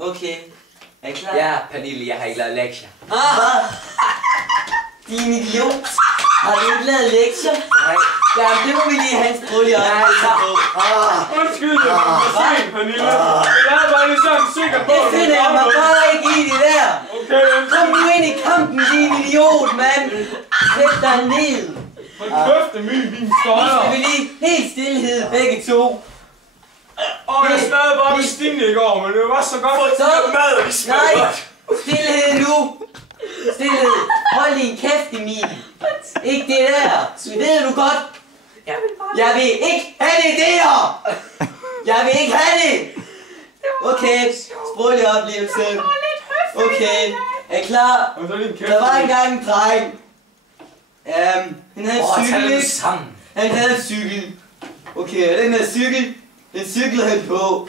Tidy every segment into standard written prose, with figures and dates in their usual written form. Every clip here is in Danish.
Okay. Er I klar? Ja, Pernille, jeg har ikke lavet lektier. Din idiot. Har du ikke lavet lektier? Nej. Jamen, det må vi lige have en sprog i øjeblikket på. Undskyld, jeg var for sent, Pernille. Jeg er bare lige sådan sikker på, Det finder jeg mig bare ikke i det der. Okay, Kom nu ind i kampen, din idiot, mand. Sæt dig ned. hold kæft, det er min Nu støjer. skal vi lige helt stillhed, begge to. Jeg smadrede bare med Stine i går, men det var så godt. Så. Mad, og vi smager Nej. godt. Stilhed nu. Stilhed. Hold din kæft, Emil. Ikke det der. Det ved du godt. Jeg vil ikke have det der. Jeg vil ikke have det. Okay, sproglig oplevelse. Okay, er I klar? Og så er din kæft. Der var engang en dreng. Han havde en Tag cykel. det sammen. Han havde en cykel. Okay, og den her cykel, den cyklede han på.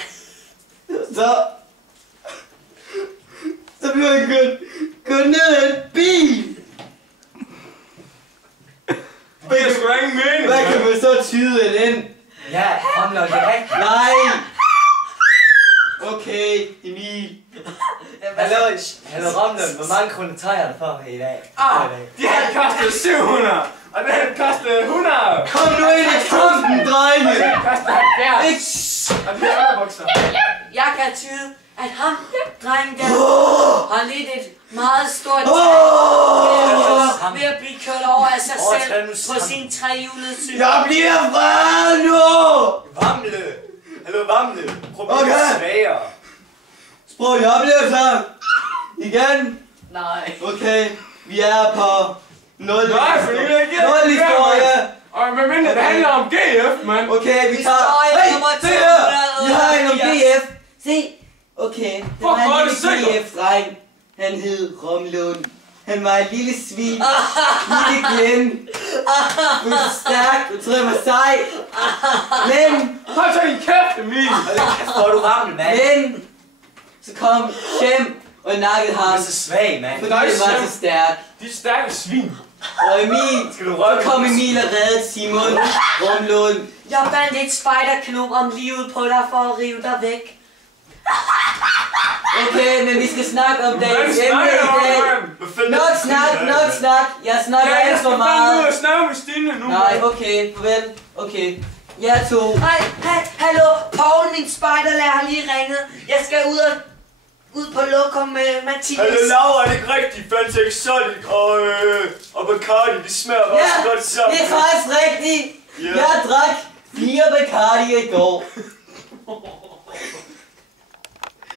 Så blev han kørt ned af en bil. Det er sgu da ingen mening. Hvad kan man så tyde af den? Ja, håndløg, det er rigtigt. Nej! Okay, Emil. Hallo Ramlund, hvor mange kroner tager jeg dig for her i dag? De her kostede 700, og den kostede 100. Kom nu ind i kampen, drenge! Den kostede 70. Og de her underbukser. Jeg kan tyde, at ham, drengen der, har lidt et meget stort ved at blive kørt over af sig selv på sin trehjulede cykel. Jeg bliver vred nu! Vamle! Hallo Vamle! Prøv at blive Okay. svagere. Sproglig oplevelse. Igen. Nej. Okay, vi er på 0 Nej, for det er ikke 0 historie. Og med mindre det handler om GF, mand. Okay, vi tager... Historie Hey, nummer se her! Vi har en om 280. GF. Se. Okay, det Hvor var er en det lille sikkert? GF-dreng. Han hed Romlund. Han var en lille svin. Lille Glenn. Du er så stærk. Du tror, jeg var sej. Men... Hold så din kæft, Emil. Hold da kæft, hvor er du Vamle, mand. Men... Så kom Shem og nakkede Du ham. er så svag, mand. Fordi han var så stærk. De er stærke svin. Og Emil... Skal du røre Så kom Emil og reddede Simon Romlund. Jeg bandt et spejderknop om livet på dig for at rive dig væk. Okay, men vi skal snakke om dagens emne i dag. Nok snak. Jeg snakker Jeg alt skal for fandme ud meget. og snakke med Stine nu. Nej, okay, farvel. Okay. Jeg to. Hej, hallo, Paul, min spejderlærer har lige ringet. Jeg skal ud på lokum med Mathias. Hallo Laura, er det ikke rigtigt? Fandt Exotic og Bacardi, det smager bare så godt sammen. Det er faktisk rigtigt. Ja. Jeg drak 4 Bacardi i går.